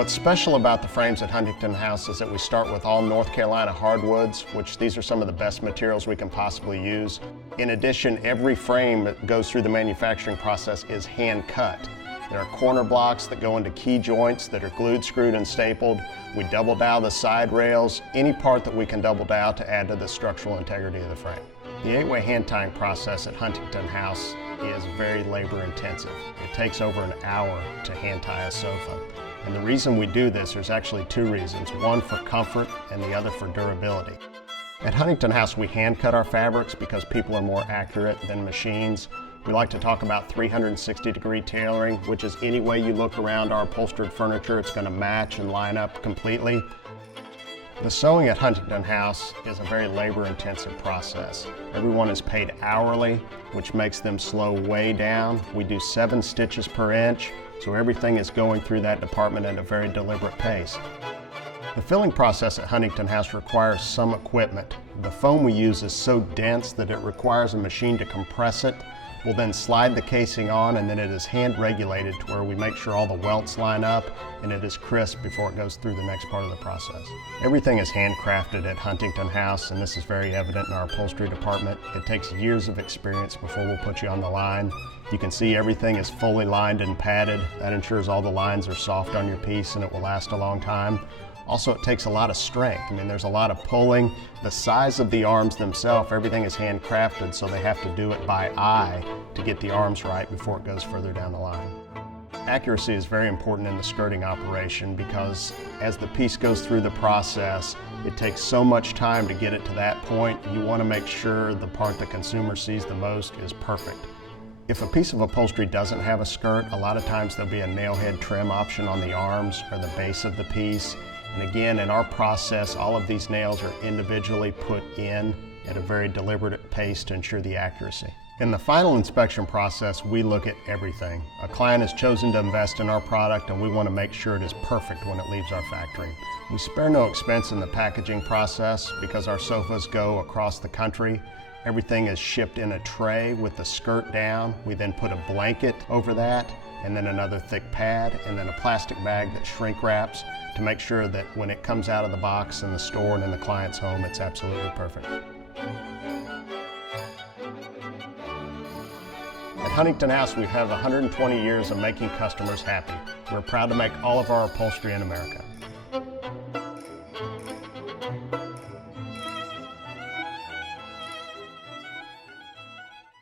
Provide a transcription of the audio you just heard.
What's special about the frames at Huntington House is that we start with all North Carolina hardwoods, which these are some of the best materials we can possibly use. In addition, every frame that goes through the manufacturing process is hand cut. There are corner blocks that go into key joints that are glued, screwed, and stapled. We double dowel the side rails, any part that we can double dowel to add to the structural integrity of the frame. The 8-way hand tying process at Huntington House is very labor intensive. It takes over an hour to hand tie a sofa. And the reason we do this, there's actually two reasons. One for comfort and the other for durability. At Huntington House, we hand cut our fabrics because people are more accurate than machines. We like to talk about 360-degree tailoring, which is any way you look around our upholstered furniture, it's going to match and line up completely. The sewing at Huntington House is a very labor-intensive process. Everyone is paid hourly, which makes them slow way down. We do 7 stitches per inch, so everything is going through that department at a very deliberate pace. The filling process at Huntington House requires some equipment. The foam we use is so dense that it requires a machine to compress it. We'll then slide the casing on, and then it is hand regulated to where we make sure all the welts line up and it is crisp before it goes through the next part of the process. Everything is handcrafted at Huntington House, and this is very evident in our upholstery department. It takes years of experience before we'll put you on the line. You can see everything is fully lined and padded. That ensures all the lines are soft on your piece and it will last a long time. Also, it takes a lot of strength. I mean, there's a lot of pulling. The size of the arms themselves, everything is handcrafted, so they have to do it by eye to get the arms right before it goes further down the line. Accuracy is very important in the skirting operation because as the piece goes through the process, it takes so much time to get it to that point. You want to make sure the part the consumer sees the most is perfect. If a piece of upholstery doesn't have a skirt, a lot of times there'll be a nail head trim option on the arms or the base of the piece. And again, in our process, all of these nails are individually put in at a very deliberate pace to ensure the accuracy. In the final inspection process, we look at everything. A client has chosen to invest in our product, and we want to make sure it is perfect when it leaves our factory. We spare no expense in the packaging process because our sofas go across the country. Everything is shipped in a tray with the skirt down. We then put a blanket over that, and then another thick pad, and then a plastic bag that shrink wraps to make sure that when it comes out of the box in the store and in the client's home, it's absolutely perfect. At Huntington House, we have 120 years of making customers happy. We're proud to make all of our upholstery in America.